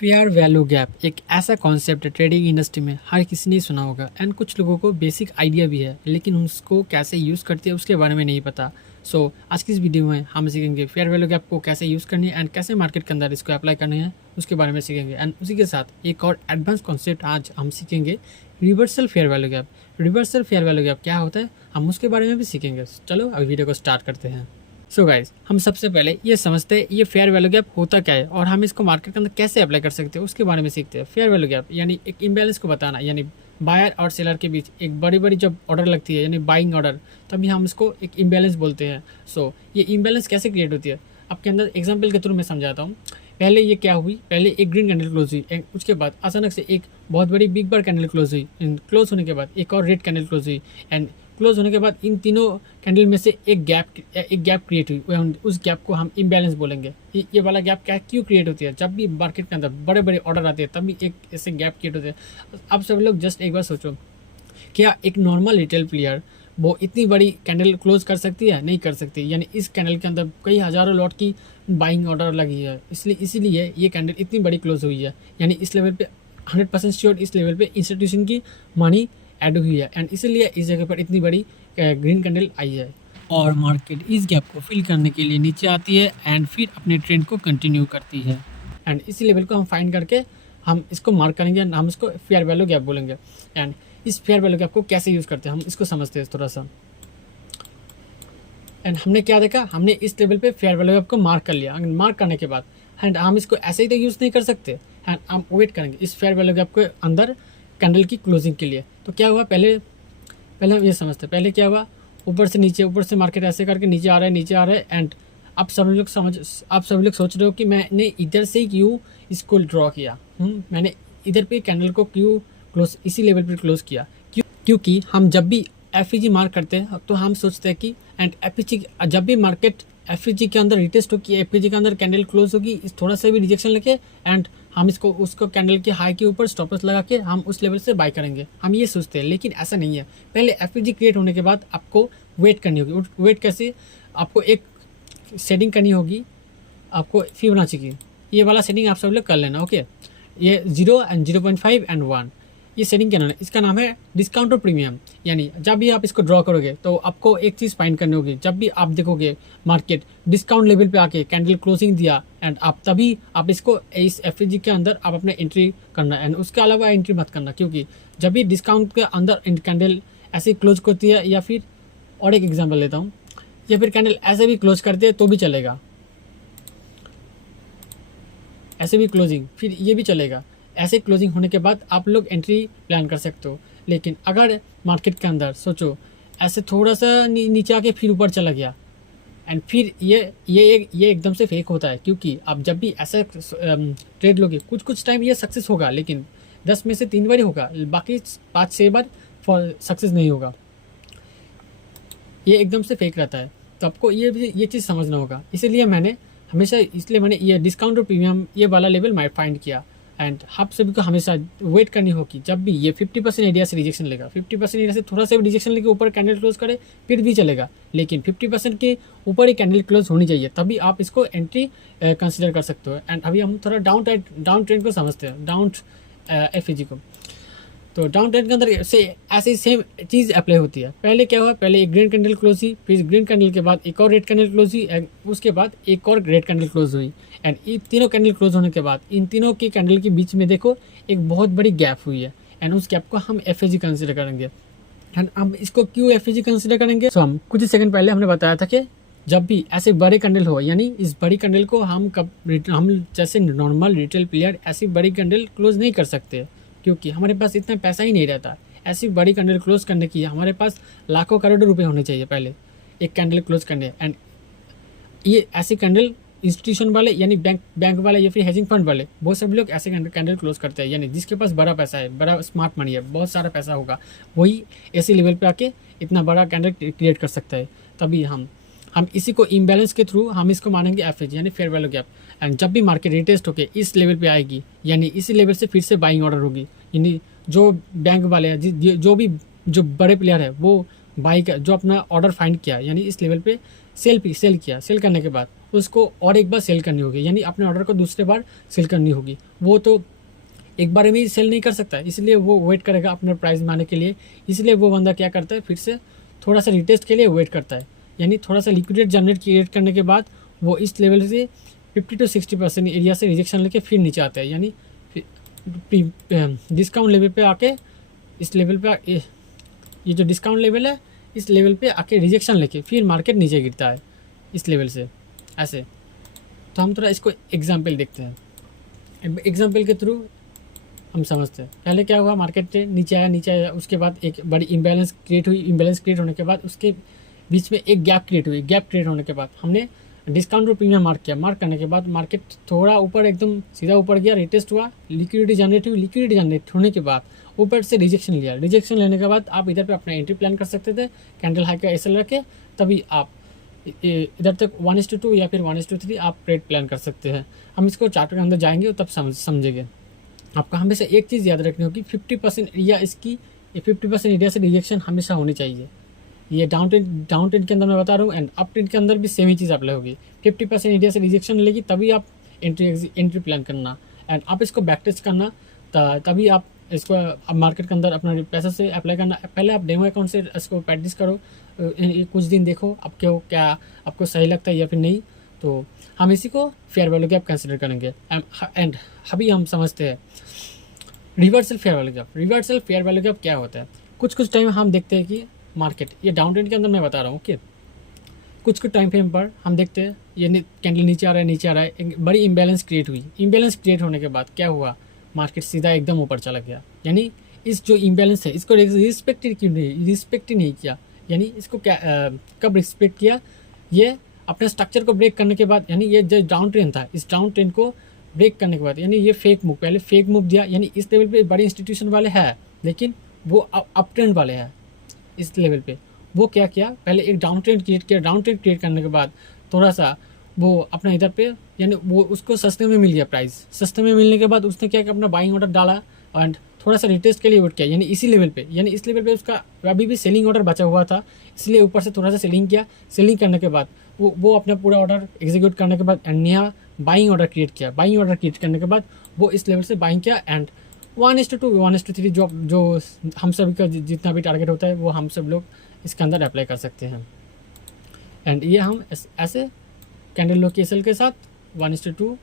Fair value gap एक ऐसा concept है ट्रेडिंग इंडस्ट्री में हर किसी ने सुना होगा एंड कुछ लोगों को बेसिक आइडिया भी है लेकिन उसको कैसे यूज़ करते हैं उसके बारे में नहीं पता। आज की इस वीडियो में हम सीखेंगे फेयर वैल्यू गैप को कैसे यूज़ करनी है एंड कैसे मार्केट के अंदर इसको अप्लाई करने हैं उसके बारे में सीखेंगे। एंड उसी के साथ एक और एडवांस कॉन्सेप्ट आज हम सीखेंगे, reversal fair value gap. Reversal fair value gap क्या होता है हम उसके बारे में भी सीखेंगे। चलो अभी वीडियो को स्टार्ट करते हैं। गाइज हम सबसे पहले ये समझते हैं ये फेयर वैल्यू गैप होता क्या है और हम इसको मार्केट के अंदर कैसे अप्लाई कर सकते हैं उसके बारे में सीखते हैं। फेयर वैल्यू गैप यानी एक इम्बैलेंस को बताना, यानी बायर और सेलर के बीच एक बड़ी बड़ी जब ऑर्डर लगती है यानी बाइंग ऑर्डर, तभी हम इसको एक इम्बैलेंस बोलते हैं। ये इम्बैलेंस कैसे क्रिएट होती है आपके अंदर एग्जाम्पल के थ्रू मैं समझाता हूँ। पहले ये क्या हुई, पहले एक ग्रीन कैंडल क्लोज हुई, उसके बाद अचानक से एक बहुत बड़ी बिग बार कैंडल क्लोज हुई, क्लोज होने के बाद एक और रेड कैंडल क्लोज हुई एंड क्लोज होने के बाद इन तीनों कैंडल में से एक गैप क्रिएट हुई। उस गैप को हम इम्बैलेंस बोलेंगे। ये वाला गैप क्या क्यों क्रिएट होती है, जब भी मार्केट के अंदर बड़े बड़े ऑर्डर आते हैं तभी एक ऐसे गैप क्रिएट होते हैं। अब सब लोग जस्ट एक बार सोचो, क्या एक नॉर्मल रिटेल प्लेयर वो इतनी बड़ी कैंडल क्लोज कर सकती है? नहीं कर सकती। यानी इस कैंडल के अंदर कई हज़ारों लॉट की बाइंग ऑर्डर लगी है, इसीलिए ये कैंडल इतनी बड़ी क्लोज हुई है। यानी इस लेवल पे 100% श्योर इस लेवल पे इंस्टीट्यूशन की मनी ऐड हुई है एंड इसीलिए इस जगह पर इतनी बड़ी ग्रीन कैंडल आई है और मार्केट इस गैप को फिल करने के लिए नीचे आती है एंड फिर अपने ट्रेंड को कंटिन्यू करती है। एंड इसी लेवल को हम फाइंड करके हम इसको मार्क करेंगे एंड हम इसको फेयर वैल्यू गैप बोलेंगे। एंड इस फेयर वैल्यू गैप को कैसे यूज़ करते हैं हम इसको समझते हैं थोड़ा सा। एंड हमने क्या देखा, हमने इस लेवल पे फेयर वैल्यू गैप को मार्क कर लिया। मार्क करने के बाद एंड हम इसको ऐसे ही तो यूज़ नहीं कर सकते एंड हम वेट करेंगे इस फेयर वैल्यू गैप के अंदर कैंडल की क्लोजिंग के लिए। तो क्या हुआ, पहले हम ये समझते हैं। पहले क्या हुआ, ऊपर से मार्केट ऐसे करके नीचे आ रहा है एंड आप सब लोग सोच रहे हो कि मैंने इधर से ही क्यों इसको ड्रॉ किया। मैंने इधर पे कैंडल को क्यों क्लोज इसी लेवल पर क्लोज किया, क्योंकि हम जब भी एफ मार्क करते हैं तो हम सोचते हैं कि एंड एफ जब भी मार्केट एफ के अंदर रिटेस्ट होगी, एफ के अंदर कैंडल क्लोज होगी, थोड़ा सा भी रिजेक्शन लेके एंड हम उसको कैंडल के हाई के ऊपर स्टॉपर्स लगा के हम उस लेवल से बाय करेंगे, हम ये सोचते हैं। लेकिन ऐसा नहीं है। पहले एफ क्रिएट होने के बाद आपको वेट करनी होगी। वेट कैसे, आपको एक सेटिंग करनी होगी, आपको फिबोनाची की ये वाला सेटिंग आप सब लोग कर लेना। ओके, ये 0 एंड 0.5 एंड 1 ये सेटिंग क्या नाम है, इसका नाम है डिस्काउंट और प्रीमियम। यानी जब भी आप इसको ड्रॉ करोगे तो आपको एक चीज़ फाइंड करनी होगी, जब भी आप देखोगे मार्केट डिस्काउंट लेवल पे आके कैंडल क्लोजिंग दिया एंड तभी आप इसको इस एफ के अंदर आप अपने एंट्री करना एंड उसके अलावा एंट्री मत करना, क्योंकि जब भी डिस्काउंट के अंदर कैंडल ऐसे क्लोज करती है या फिर और एक एग्जाम्पल लेता हूँ, या फिर कैंडल ऐसे भी क्लोज करते हैं तो भी चलेगा, ऐसे भी क्लोजिंग फिर ये भी चलेगा। ऐसे क्लोजिंग होने के बाद आप लोग एंट्री प्लान कर सकते हो। लेकिन अगर मार्केट के अंदर सोचो ऐसे थोड़ा सा नीचे आके फिर ऊपर चला गया एंड फिर ये एकदम से फेक होता है, क्योंकि आप जब भी ऐसा ट्रेड लोगे कुछ टाइम ये सक्सेस होगा, लेकिन 10 में से 3 बार ही होगा, बाकी 5-6 बार सक्सेस नहीं होगा। ये एकदम से फेक रहता है, तो आपको ये चीज़ समझना होगा। इसलिए मैंने ये डिस्काउंट और प्रीमियम ये वाला लेवल फाइंड किया एंड आप सभी को हमेशा वेट करनी होगी। जब भी ये 50% एरिया से रिजेक्शन लेगा, 50% एरिया से थोड़ा सा भी रिजेक्शन लेके ऊपर कैंडल क्लोज करे फिर भी चलेगा, लेकिन 50% के ऊपर ही कैंडल क्लोज होनी चाहिए, तभी आप इसको एंट्री कंसिडर कर सकते हो। एंड अभी हम थोड़ा डाउन ट्रेंड को समझते हैं, डाउन एफ को। तो डाउन ट्रेंड के अंदर से ऐसी सेम चीज़ अप्लाई होती है। पहले क्या हुआ, पहले एक ग्रीन कैंडल क्लोज हुई, फिर ग्रीन कैंडल के बाद एक और रेड कैंडल क्लोज हुई एंड उसके बाद एक और रेड कैंडल क्लोज हुई एंड ये तीनों कैंडल क्लोज होने के बाद इन तीनों के कैंडल के बीच में देखो एक बहुत बड़ी गैप हुई है एंड उस गैप को हम एफ कंसिडर करेंगे। एंड हम इसको क्यों एफ कंसिडर करेंगे, तो हम कुछ सेकंड पहले हमने बताया था कि जब भी ऐसे बड़े कैंडल हो, यानी इस बड़ी कैंडल को हम जैसे नॉर्मल रिटेल प्लेयर ऐसी बड़ी कैंडल क्लोज नहीं कर सकते, क्योंकि हमारे पास इतना पैसा ही नहीं रहता। ऐसी बड़ी कैंडल क्लोज करने की हमारे पास लाखों करोड़ों रुपए होने चाहिए पहले एक कैंडल क्लोज करने। एंड ये ऐसी कैंडल इंस्टीट्यूशन वाले यानी बैंक वाले या फिर हेजिंग फंड वाले बहुत सभी लोग ऐसे कैंडल क्लोज करते हैं। यानी जिसके पास बड़ा पैसा है, बड़ा स्मार्ट मनी है, बहुत सारा पैसा होगा, वही ऐसी लेवल पे आके इतना बड़ा कैंडल क्रिएट कर सकता है। तभी हम इसी को इम्बैलेंस के थ्रू हम इसको मानेंगे एफ यानी फेयर वैल्यू गैप। एंड जब भी मार्केट रिटेस्ट होकर इस लेवल पे आएगी, यानी इसी लेवल से फिर से बाइंग ऑर्डर होगी, यानी जो बैंक वाले हैं, जो बड़े प्लेयर है वो बाई का जो अपना ऑर्डर फाइंड किया, यानी इस लेवल पे सेल किया, सेल करने के बाद उसको और एक बार सेल करनी होगी, यानी अपने ऑर्डर को दूसरे बार सेल करनी होगी। वो तो एक बार में ही सेल नहीं कर सकता, इसलिए वो वेट करेगा अपने प्राइस में आने के लिए। इसलिए वो बंदा क्या करता है, फिर से थोड़ा सा रिटेस्ट के लिए वेट करता है, यानी थोड़ा सा लिक्विडिटी जनरेट क्रिएट करने के बाद वो इस लेवल से 50 to 60% एरिया से रिजेक्शन लेके फिर नीचे आता है, यानी डिस्काउंट लेवल पे आके इस लेवल पे ये जो डिस्काउंट लेवल है इस लेवल पे आके रिजेक्शन लेके फिर मार्केट नीचे गिरता है इस लेवल से ऐसे। तो हम थोड़ा इसको एग्जाम्पल देखते हैं, एग्जाम्पल के थ्रू हम समझते हैं। पहले क्या हुआ, मार्केट नीचे आया, उसके बाद एक बड़ी इम्बैलेंस क्रिएट हुई। इम्बैलेंस क्रिएट होने के बाद उसके बीच में एक गैप क्रिएट हुई। गैप क्रिएट होने के बाद हमने डिस्काउंट और प्रीमियम मार्क किया। मार्क करने के बाद मार्केट थोड़ा ऊपर एकदम सीधा ऊपर गया, रिटेस्ट हुआ, लिक्विडिटी जनरेट हुई। लिक्विडिटी जनरेट होने के बाद ऊपर से रिजेक्शन लिया। रिजेक्शन लेने के बाद आप इधर पे अपना एंट्री प्लान कर सकते थे कैंडल हाई का एसएल रखे, तभी आप इधर तक 1:2 या फिर 1:3 आप ट्रेड प्लान कर सकते हैं। हम इसको चार्ट के अंदर जाएंगे तब समझेंगे। आपका हमेशा एक चीज़ याद रखनी होगी, 50% एरिया इसकी 50% एरिया से रिजेक्शन हमेशा होनी चाहिए। ये डाउन ट्रेंड के अंदर मैं बता रहा हूँ, एंड अप ट्रेंड के अंदर भी सेम ही चीज़ अप्लाई होगी। 50% एरिया से रिजेक्शन लेगी तभी आप एंट्री प्लान करना, एंड आप इसको बैक टेस्ट करना, तभी आप इसको अब मार्केट के अंदर अपना पैसे से अप्लाई करना। पहले आप डेमो अकाउंट से इसको प्रैक्टिस करो, कुछ दिन देखो आपको क्या आपको सही लगता है या फिर नहीं। तो हम इसी को फेयर वैल्यू गैप कंसिडर करेंगे। एंड अभी हम समझते हैं reversal fair value gap. Reversal fair value gap क्या होता है। कुछ टाइम हम देखते हैं कि मार्केट ये डाउन ट्रेंड के अंदर मैं बता रहा हूँ कि कुछ टाइम फ्रेम पर हम देखते हैं ये कैंडल नीचे आ रहा है, एक बड़ी इम्बैलेंस क्रिएट हुई। इम्बैलेंस क्रिएट होने के बाद क्या हुआ, मार्केट सीधा एकदम ऊपर चला गया। यानी इस जो इम्बैलेंस है इसको रिस्पेक्ट ही नहीं किया। यानी इसको क्या कब रिस्पेक्ट किया, ये अपने स्ट्रक्चर को ब्रेक करने के बाद, यानी ये जो डाउन ट्रेंड था इस डाउन ट्रेंड को ब्रेक करने के बाद, यानी ये फेक मूव, पहले फेक मूव दिया। यानी इस लेवल पे बड़े इंस्टीट्यूशन वाले हैं लेकिन वो अप ट्रेंड वाले हैं। इस लेवल पे वो क्या किया, पहले एक डाउन ट्रेंड क्रिएट किया। डाउन ट्रेंड क्रिएट करने के बाद थोड़ा सा वो अपना इधर पे, यानी वो उसको सस्ते में मिल गया प्राइस। सस्ते में मिलने के बाद उसने क्या किया, अपना बाइंग ऑर्डर डाला एंड थोड़ा सा रिटेस्ट के लिए वेट किया। यानी इसी लेवल पे, यानी इस लेवल पे उसका अभी भी सेलिंग ऑर्डर बचा हुआ था, इसलिए ऊपर से थोड़ा सा सेलिंग किया। सेलिंग करने के बाद वो अपना पूरा ऑर्डर एग्जीक्यूट करने के बाद एंड यहाँ बाइंग ऑर्डर क्रिएट किया। बाइंग ऑर्डर क्रिएट करने के बाद वो इस लेवल से बाइंग किया एंड 1:2 1:3 जो हम सभी का जितना भी टारगेट होता है वो हम सब लोग इसके अंदर अप्लाई कर सकते हैं। एंड ये हम ऐसे कैंडल लोकेशन के साथ 1:2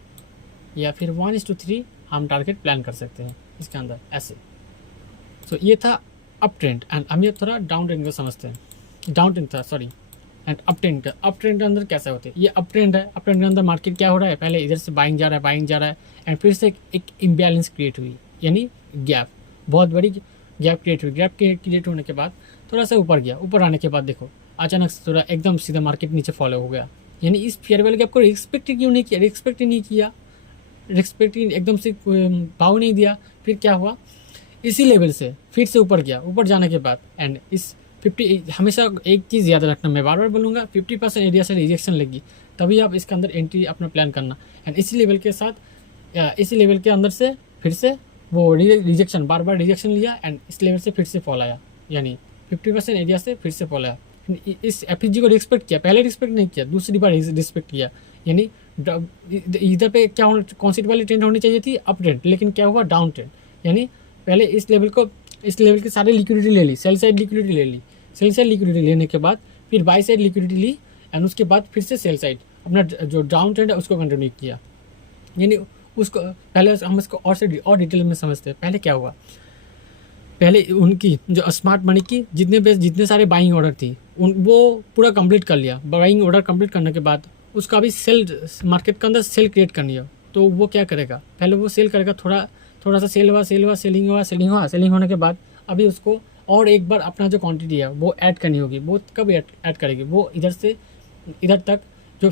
या फिर 1:3 हम टारगेट प्लान कर सकते हैं इसके अंदर ऐसे। सो ये था अप ट्रेंड, एंड हम ये थोड़ा डाउन ट्रेंड को समझते हैं। डाउन ट्रेंड था सॉरी, एंड अप ट्रेंड का। अप ट्रेंड के अंदर कैसे होते हैं, ये अप ट्रेंड है। अप ट्रेंड के अंदर मार्केट क्या हो रहा है, पहले इधर से बाइंग जा रहा है एंड फिर से एक इम्बैलेंस क्रिएट हुई, यानी गैप, बहुत बड़ी गैप क्रिएट हुई। गैप क्रिएट होने के बाद थोड़ा सा ऊपर गया। ऊपर आने के बाद देखो अचानक से थोड़ा एकदम सीधा मार्केट नीचे फॉलो हो गया। यानी इस फेयर वैल्यू गैप को रिस्पेक्ट क्यों नहीं किया, रिस्पेक्ट एकदम से भाव नहीं दिया। फिर क्या हुआ, इसी लेवल से फिर से ऊपर गया। ऊपर जाने के बाद एंड इस 50, हमेशा एक चीज़ याद रखना, मैं बार बार बोलूँगा, 50% एरिया से रिजेक्शन लगी तभी आप इसके अंदर एंट्री अपना प्लान करना। एंड इसी लेवल के साथ इसी लेवल के अंदर से फिर से वो रिजेक्शन, बार बार रिजेक्शन लिया एंड इस लेवल से फिर से फॉल आया। यानी 50% एरिया से फिर से फॉल आया। इस एफईजी को रिस्पेक्ट किया, पहले रिस्पेक्ट नहीं किया, दूसरी बार रिस्पेक्ट किया। यानी इधर पे क्या कौन सी वाली ट्रेंड होनी चाहिए थी, अप ट्रेंड, लेकिन क्या हुआ, डाउन ट्रेंड। यानी पहले इस लेवल की सारी लिक्विडिटी ले ली, सेल साइड लिक्विडिटी ले ली। सेल साइड लिक्विडिटी लेने के बाद फिर बाई साइड लिक्विडिटी ली एंड उसके बाद फिर से सेल साइड अपना जो डाउन ट्रेंड है उसको कंटिन्यू किया। यानी उसको पहले हम इसको और डिटेल में समझते हैं। पहले क्या हुआ, पहले उनकी जो स्मार्ट मनी की जितने सारे बाइंग ऑर्डर थी वो पूरा कंप्लीट कर लिया। बाइंग ऑर्डर कंप्लीट करने के बाद उसका अभी सेल मार्केट के अंदर सेल क्रिएट करनी है। तो वो क्या करेगा, पहले वो सेल करेगा, थोड़ा सा सेलिंग होने के बाद अभी उसको और एक बार अपना जो क्वांटिटी है वो ऐड करनी होगी। वो कब ऐड करेगी, वो इधर से इधर तक जो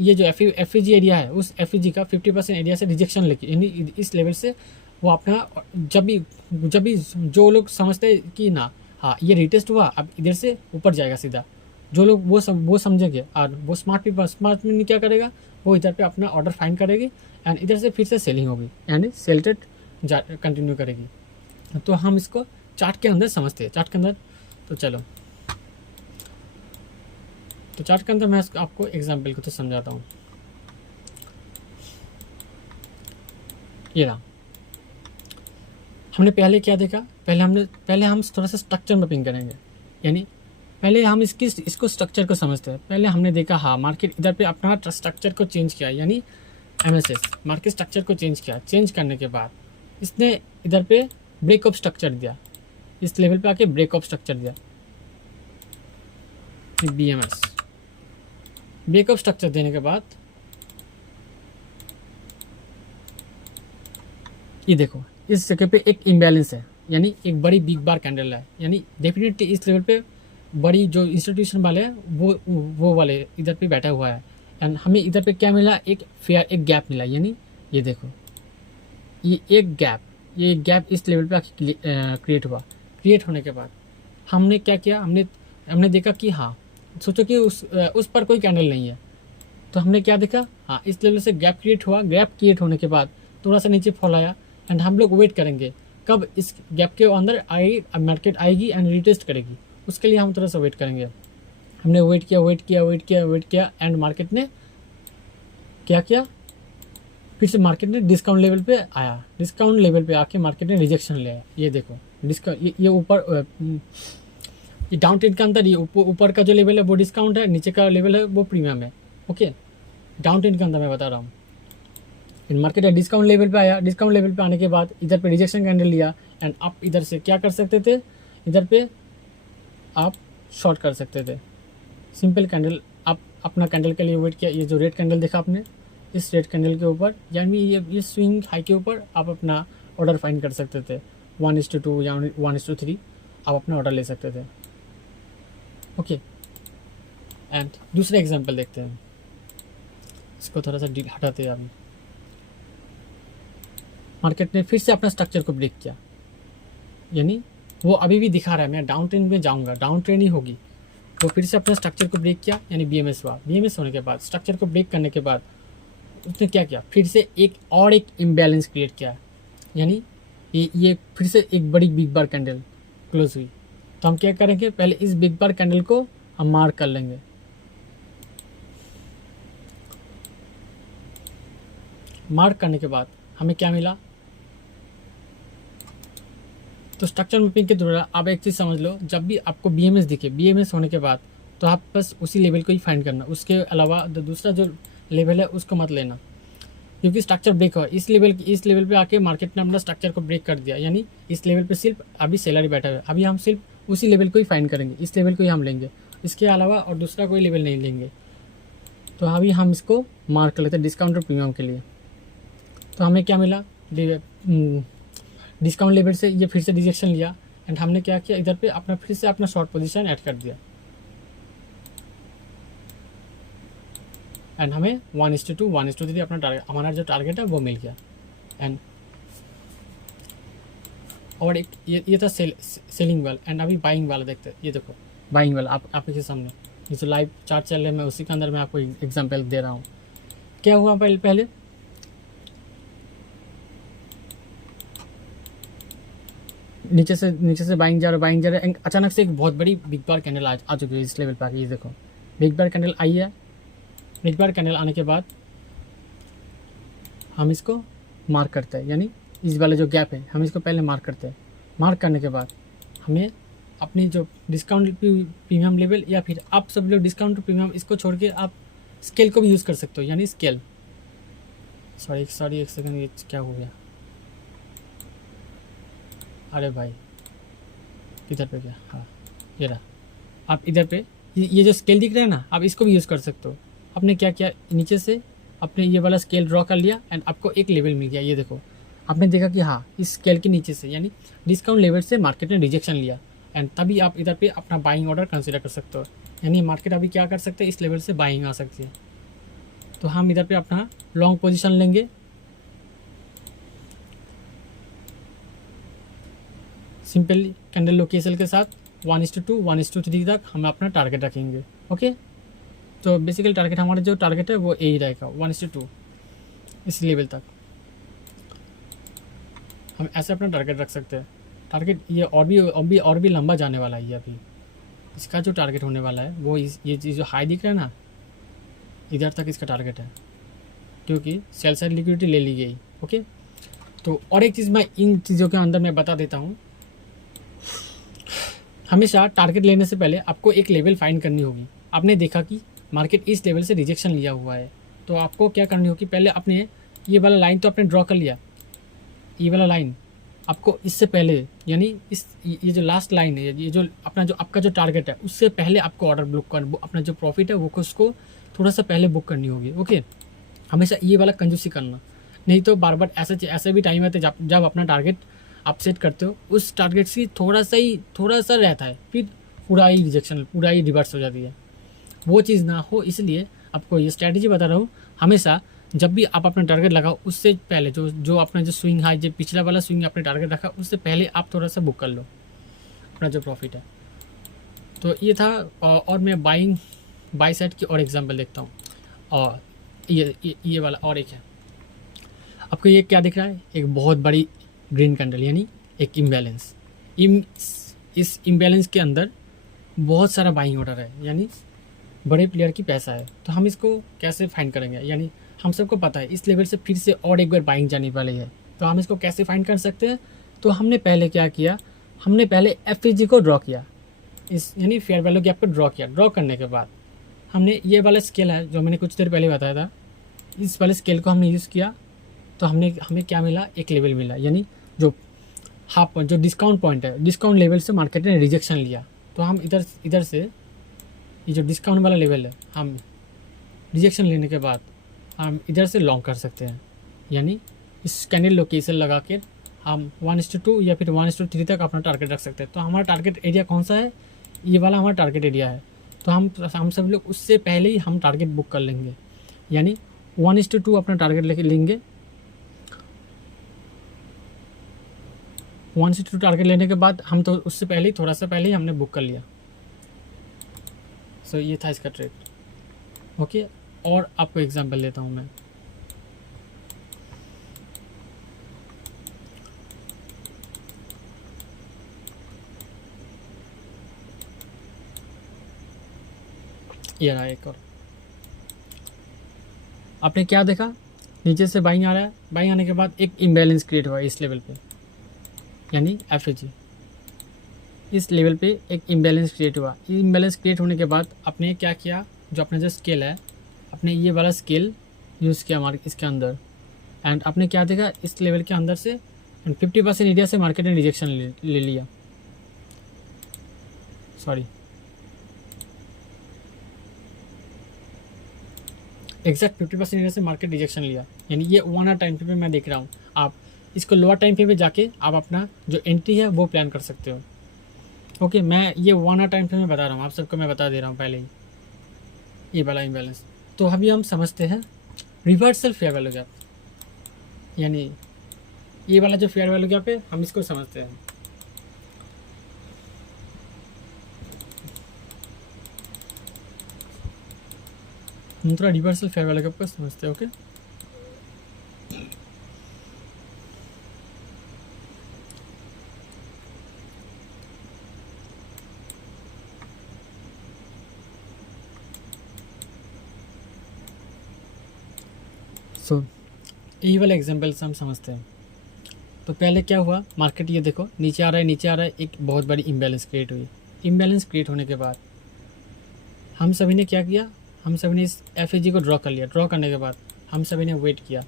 ये जो एफईजी एरिया है उस एफईजी का 50% एरिया से रिजेक्शन लेके, यानी इस लेवल से वो अपना जब भी जो लोग समझते हैं कि ना हाँ ये रिटेस्ट हुआ, अब इधर से ऊपर जाएगा सीधा, जो लोग वो समझेंगे। और वो स्मार्ट मनी क्या करेगा, वो इधर पे अपना ऑर्डर फाइंड करेगी एंड इधर से फिर से सेलिंग होगी एंड सेल ट्रेड कंटिन्यू करेगी। तो हम इसको चार्ट के अंदर समझते हैं। चार्ट के अंदर तो चलो, तो चार्ट के अंदर मैं आपको एग्जाम्पल को तो समझाता हूँ। ये रहा। हमने पहले क्या देखा, पहले हम थोड़ा सा स्ट्रक्चर मैपिंग करेंगे, यानी पहले हम इसको स्ट्रक्चर को समझते हैं। पहले हमने देखा हाँ मार्केट इधर पे अपना स्ट्रक्चर को चेंज किया, यानी MSS मार्केट स्ट्रक्चर को चेंज किया। चेंज करने के बाद इसने इधर पे ब्रेक ऑफ स्ट्रक्चर दिया, इस लेवल पे आके ब्रेक ऑफ स्ट्रक्चर दिया, BMS। ब्रेक ऑफ स्ट्रक्चर देने के बाद ये देखो इस जगह पे एक इम्बैलेंस है, यानी एक बड़ी बिग बार कैंडल है, यानी डेफिनेटली इस लेवल पे बड़ी जो इंस्टीट्यूशन वाले हैं वो वाले इधर पे बैठा हुआ है। एंड हमें इधर पे क्या मिला, एक गैप मिला, यानी ये देखो ये एक गैप इस लेवल पे आके क्रिएट हुआ। क्रिएट होने के बाद हमने क्या किया, हमने देखा कि हाँ सोचो कि उस पर कोई कैंडल नहीं है, तो हमने क्या देखा, हाँ इस लेवल से गैप क्रिएट हुआ। गैप क्रिएट होने के बाद थोड़ा सा नीचे फॉल आया एंड हम लोग वेट करेंगे कब इस गैप के अंदर आएगी मार्केट आएगी एंड रिटेस्ट करेगी, उसके लिए हम थोड़ा सा वेट करेंगे। हमने वेट किया एंड मार्केट ने क्या किया, फिर से मार्केट ने डिस्काउंट लेवल पे आया। डिस्काउंट लेवल पे आके मार्केट ने रिजेक्शन ले आया। ये देखो डिस्काउंट, ये ऊपर ये डाउन ट्रेंड के अंदर ये ऊपर का जो लेवल है वो डिस्काउंट है, नीचे का लेवल है वो प्रीमियम है। ओके, डाउन ट्रेंड के अंदर मैं बता रहा हूँ। मार्केट है डिस्काउंट लेवल पे आया। डिस्काउंट लेवल पे आने के बाद इधर पे रिजेक्शन कैंडल लिया एंड आप इधर से क्या कर सकते थे, इधर पे आप शॉर्ट कर सकते थे। सिंपल कैंडल, आप अपना कैंडल के लिए वेट किया। ये जो रेड कैंडल देखा आपने, इस रेड कैंडल के ऊपर यानी ये स्विंग हाई के ऊपर आप अपना ऑर्डर फाइंड कर सकते थे। 1:2 या 1:3 आप अपना ऑर्डर ले सकते थे। ओके, एंड दूसरे एग्जांपल देखते हैं। इसको थोड़ा सा हटाते हैं अभी। मार्केट ने फिर से अपना स्ट्रक्चर को ब्रेक किया, यानी वो अभी भी दिखा रहा है मैं डाउन ट्रेंड में जाऊंगा, डाउन ट्रेंड ही होगी। वो फिर से अपने स्ट्रक्चर को ब्रेक किया, यानी BMS हुआ। BMS होने के बाद स्ट्रक्चर को ब्रेक करने के बाद उसने क्या किया, फिर से एक इम्बैलेंस क्रिएट किया, यानी ये फिर से एक बड़ी बिग बार कैंडल क्लोज हुई। तो हम क्या करेंगे, पहले इस बिग बार कैंडल को हम मार्क कर लेंगे। मार्क करने के बाद हमें क्या मिला, तो स्ट्रक्चर मैपिंग के द्वारा आप एक चीज़ समझ लो, जब भी आपको BMS दिखे, BMS होने के बाद तो आप बस उसी लेवल को ही फाइंड करना, उसके अलावा दूसरा जो लेवल है उसको मत लेना, क्योंकि स्ट्रक्चर ब्रेक हुआ। इस लेवल पे आके मार्केट ने अपना स्ट्रक्चर को ब्रेक कर दिया, यानी इस लेवल पे सिर्फ अभी सेलर ही बैठा हुआ है। अभी हम सिर्फ उसी लेवल को ही फाइंड करेंगे, इस लेवल को ही हम लेंगे, इसके अलावा और दूसरा कोई लेवल नहीं लेंगे। तो अभी हम इसको मार्क कर लेते हैं डिस्काउंट और प्रीमियम के लिए। तो हमें क्या मिला, डिस्काउंट लेवल से ये फिर से रिजेक्शन लिया एंड हमने क्या किया, इधर पे अपना फिर से अपना शॉर्ट पोजीशन ऐड कर दिया एंड हमें 1:2 1:3 अपना टारगेट, हमारा जो टारगेट है वो मिल गया। एंड और एक ये था सेलिंग वाला। एंड अभी बाइंग वाला देखते हैं। ये देखो बाइंग वाला आपके सामने ये जो लाइव चार्ट चल रहा है, मैं उसी के अंदर मैं आपको एग्जांपल दे रहा हूँ। क्या हुआ पहले नीचे से बाइंग जा रहा है। अचानक से एक बहुत बड़ी बिग बार कैंडल आ चुकी है इस लेवल पर। ये देखो बिग बार कैंडल आई है। बिग बार कैंडल आने के बाद हम इसको मार्क करते हैं, यानी इस वाले जो गैप है हम इसको पहले मार्क करते हैं। मार्क करने के बाद हमें अपनी जो डिस्काउंट प्रीमियम लेवल, या फिर आप सब लोग डिस्काउंट प्रीमियम इसको छोड़ के आप स्केल को भी यूज़ कर सकते हो, यानी स्केल। सॉरी एक सेकंड, ये क्या हो गया, अरे भाई इधर पे क्या, हाँ ये रहा। आप इधर पे ये जो स्केल दिख रहा है ना, आप इसको भी यूज़ कर सकते हो। आपने क्या किया, नीचे से आपने ये वाला स्केल ड्रॉ कर लिया एंड आपको एक लेवल मिल गया। ये देखो आपने देखा कि हाँ इस स्केल के नीचे से, यानी डिस्काउंट लेवल से मार्केट ने रिजेक्शन लिया एंड तभी आप इधर पे अपना बाइंग ऑर्डर कंसिडर कर सकते हो। यानी मार्केट अभी क्या कर सकते हैं, इस लेवल से बाइंग आ सकती है। तो हम इधर पे अपना लॉन्ग पोजिशन लेंगे। सिंपल कैंडल लोकेशन के साथ 1:2 1:3 तक हम अपना टारगेट रखेंगे। ओके, तो बेसिकली टारगेट हमारा जो टारगेट है वो यही रहेगा 1:2 इस लेवल तक। हम ऐसे अपना टारगेट रख सकते हैं। टारगेट ये और भी लंबा जाने वाला है। ये अभी इसका जो टारगेट होने वाला है वो ये चीज़ जो हाई दिख रहा है ना, इधर तक इसका टारगेट है, क्योंकि सेल साइड लिक्विडिटी ले ली गई। ओके, तो और एक चीज़ मैं इन चीज़ों के अंदर मैं बता देता हूँ, हमेशा टारगेट लेने से पहले आपको एक लेवल फाइंड करनी होगी। आपने देखा कि मार्केट इस लेवल से रिजेक्शन लिया हुआ है, तो आपको क्या करनी होगी, पहले आपने ये वाला लाइन तो आपने ड्रॉ कर लिया, ये वाला लाइन आपको इससे पहले, यानी ये जो लास्ट लाइन है, ये जो अपना जो आपका जो टारगेट है उससे पहले आपको ऑर्डर बुक कर, अपना जो प्रॉफिट है वो उसको थोड़ा सा पहले बुक करनी होगी। ओके, हमेशा ये वाला कंजूसी करना, नहीं तो बार बार ऐसे भी टाइम आते हैं जब अपना टारगेट आप सेट करते हो, उस टारगेट से थोड़ा सा रहता है, फिर पूरा ही रिजेक्शन, पूरा ही रिवर्स हो जाती है। वो चीज़ ना हो, इसलिए आपको ये स्ट्रैटेजी बता रहा हूँ। हमेशा जब भी आप अपना टारगेट लगाओ उससे पहले जो अपना जो स्विंग है, जो पिछला वाला स्विंग आपने टारगेट रखा उससे पहले आप थोड़ा सा बुक कर लो अपना जो प्रॉफिट है। तो ये था। और मैं बाई साइड की और एग्जांपल देखता हूँ। और ये वाला और एक है, आपको ये क्या दिख रहा है, एक बहुत बड़ी ग्रीन कैंडल, यानी एक इम्बैलेंस। इस इम्बैलेंस के अंदर बहुत सारा बाइंग ऑर्डर है, यानी बड़े प्लेयर की पैसा है। तो हम इसको कैसे फाइंड करेंगे, यानी हम सबको पता है इस लेवल से फिर से और एक बार बाइंग जाने वाली है, तो हम इसको कैसे फाइंड कर सकते हैं। तो हमने पहले क्या किया, हमने पहले एफ को ड्रॉ किया, इस यानी फेयर वैल्यू गैप को ड्रॉ किया। ड्रॉ करने के बाद हमने ये वाला स्केल है जो मैंने कुछ देर पहले बताया था, इस वाले स्केल को हमने यूज़ किया, तो हमें क्या मिला, एक लेवल मिला, यानी जो हाफ पॉइंट, जो डिस्काउंट पॉइंट है, डिस्काउंट लेवल से मार्केट ने रिजेक्शन लिया। तो हम इधर से ये जो डिस्काउंट वाला लेवल है, हम रिजेक्शन लेने के बाद हम इधर से लॉन्ग कर सकते हैं, यानी इस कैंडल लोकेशन लगा के हम 1:2 या फिर 1:3 तक अपना टारगेट रख सकते हैं। तो हमारा टारगेट एरिया कौन सा है, ये वाला हमारा टारगेट एरिया है। तो हम सब लोग उससे पहले ही हम टारगेट बुक कर लेंगे, यानी 1:2 अपना टारगेट लेके लेंगे। 1:2 टारगेट लेने के बाद हम तो उससे पहले ही, थोड़ा सा पहले ही हमने बुक कर लिया। सो ये था इसका ट्रेड। ओके, और आपको एग्जांपल लेता हूँ मैं। ये रहा एक और, आपने क्या देखा, नीचे से बाइंग आ रहा है, बाइंग आने के बाद एक इम्बैलेंस क्रिएट हुआ इस लेवल पे, यानी एफ इस लेवल पे एक इम्बैलेंस क्रिएट हुआ। इम्बैलेंस क्रिएट होने के बाद आपने क्या किया, जो अपना जो स्केल है, अपने ये वाला स्केल यूज़ किया मार्केट इसके अंदर, एंड आपने क्या देखा, इस लेवल के अंदर से 50% एरिया से मार्केट ने रिजेक्शन ले लिया। सॉरी, एग्जैक्ट 50% एरिया से मार्केट रिजेक्शन लिया, यानी ये 1 आवर टाइम फ्रेम पे मैं देख रहा हूँ। आप इसको लोअर टाइम फ्रेम पे जाके आप अपना जो एंट्री है वो प्लान कर सकते हो। ओके, मैं ये 1 आवर टाइम फ्रेम में बता रहा हूँ, आप सबको मैं बता दे रहा हूँ पहले ही, ये वाला इम्बैलेंस। तो अभी हम समझते हैं रिवर्सल फेयर वैल्यू गैप, यानी ये वाला जो फेयर वैल्यू गैप है हम इसको समझते हैं। हम थोड़ा रिवर्सल फेयर वैल्यू गैप को समझते हैं। ओके, सो यही वाला एग्जांपल से हम समझते हैं। तो पहले क्या हुआ, मार्केट ये देखो नीचे आ रहा है, नीचे आ रहा है, एक बहुत बड़ी इम्बैलेंस क्रिएट हुई। इम्बैलेंस क्रिएट होने के बाद हम सभी ने क्या किया, हम सभी ने इस एफ को ड्रॉ कर लिया। ड्रॉ करने के बाद हम सभी ने वेट किया,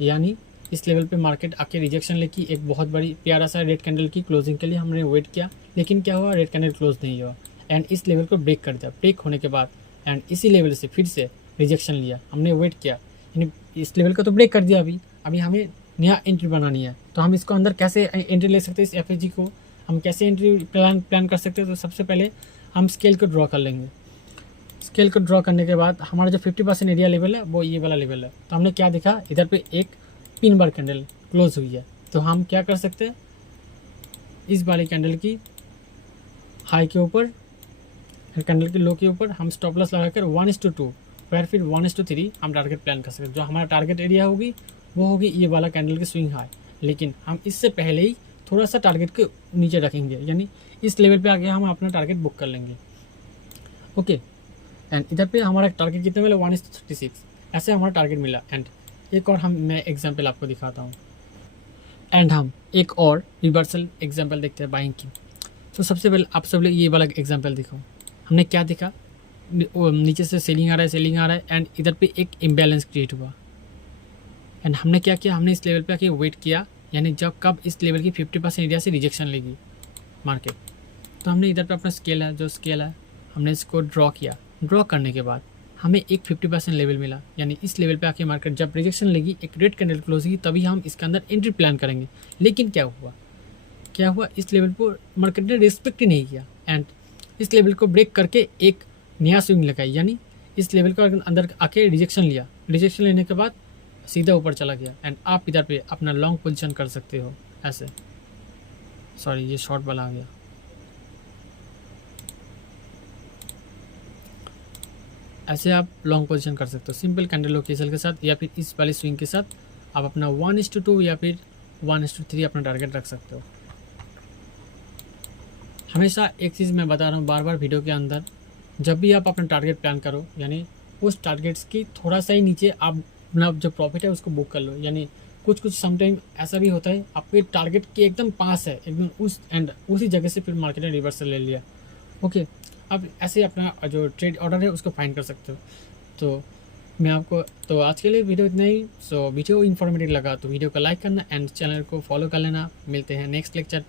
यानी इस लेवल पे मार्केट आके रिजेक्शन लेके एक बहुत बड़ी प्यारा सा रेड कैंडल की क्लोजिंग के लिए हमने वेट किया। लेकिन क्या हुआ, रेड कैंडल क्लोज नहीं हुआ एंड इस लेवल को ब्रेक कर दिया। ब्रेक होने के बाद एंड इसी लेवल से फिर से रिजेक्शन लिया, हमने वेट किया, यानी इस लेवल को तो ब्रेक कर दिया। अभी हमें नया एंट्री बनानी है, तो हम इसको अंदर कैसे एंट्री ले सकते हैं, इस एफ को हम कैसे एंट्री प्लान कर सकते हैं। तो सबसे पहले हम स्केल को ड्रॉ कर लेंगे। स्केल को ड्रॉ करने के बाद हमारा जो 50% एरिया लेवल है वो ये वाला लेवल है। तो हमने क्या देखा, इधर पे एक पिन बार कैंडल क्लोज हुई है। तो हम क्या कर सकते हैं, इस वाली कैंडल की हाई के ऊपर, कैंडल के लो के ऊपर हम स्टॉप लॉस लगाकर 1:2 फिर 1:3 हम टारगेट प्लान कर सकते हैं। जो हमारा टारगेट एरिया होगी वो होगी ये वाला कैंडल की स्विंग हाई, लेकिन हम इससे पहले ही थोड़ा सा टारगेट के नीचे रखेंगे, यानी इस लेवल पे आके हम अपना टारगेट बुक कर लेंगे। ओके, एंड इधर पे हमारा टारगेट कितना मिला, 1:36, ऐसे हमारा टारगेट मिला। एंड एक और मैं एग्जांपल आपको दिखाता हूँ। एंड हम एक और रिवर्सल एग्जांपल देखते हैं बाइंग की। तो सबसे पहले आप सब लोग ये वाला एग्जांपल देखो, हमने क्या देखा, नीचे से सेलिंग आ रहा है एंड इधर पे एक इम्बैलेंस क्रिएट हुआ एंड हमने क्या किया, हमने इस लेवल पे आके वेट किया, यानी जब कब इस लेवल की 50% एरिया से रिजेक्शन लेगी मार्केट। तो हमने इधर पे अपना स्केल है, जो स्केल है हमने इसको ड्रॉ किया। ड्रॉ करने के बाद हमें एक 50% लेवल मिला, यानी इस लेवल पे आके मार्केट जब रिजेक्शन लेगी, एक रेड कैंडल क्लोज होगी, तभी हम इसके अंदर एंट्री प्लान करेंगे। लेकिन क्या हुआ, इस लेवल को मार्केट ने रिस्पेक्ट ही नहीं किया एंड इस लेवल को ब्रेक करके एक नया स्विंग लगाई, यानी इस लेवल को अंदर आके रिजेक्शन लिया। रिजेक्शन लेने के बाद सीधा ऊपर चला गया एंड आप इधर पे अपना लॉन्ग पोजीशन कर सकते हो ऐसे। सॉरी, ये शॉर्ट वाला आ गया। ऐसे आप लॉन्ग पोजीशन कर सकते हो सिंपल कैंडल लोकेशन के साथ, या फिर इस वाले स्विंग के साथ आप अपना 1:2 या फिर 1:3 अपना टारगेट रख सकते हो। हमेशा एक चीज़ मैं बता रहा हूँ बार बार वीडियो के अंदर, जब भी आप अपना टारगेट प्लान करो, यानी उस टारगेट्स की थोड़ा सा ही नीचे आप अपना जो प्रॉफिट है उसको बुक कर लो। यानी कुछ समटाइम ऐसा भी होता है आपके टारगेट के एकदम पास है, एकदम उसी जगह से फिर मार्केट ने रिवर्सल ले लिया। ओके, आप ऐसे अपना जो ट्रेड ऑर्डर है उसको फाइंड कर सकते हो। तो मैं आपको, तो आज के लिए वीडियो इतना ही। सो वीडियो इन्फॉर्मेटिव लगा तो वीडियो को लाइक करना एंड चैनल को फॉलो कर लेना। मिलते हैं नेक्स्ट लेक्चर पे।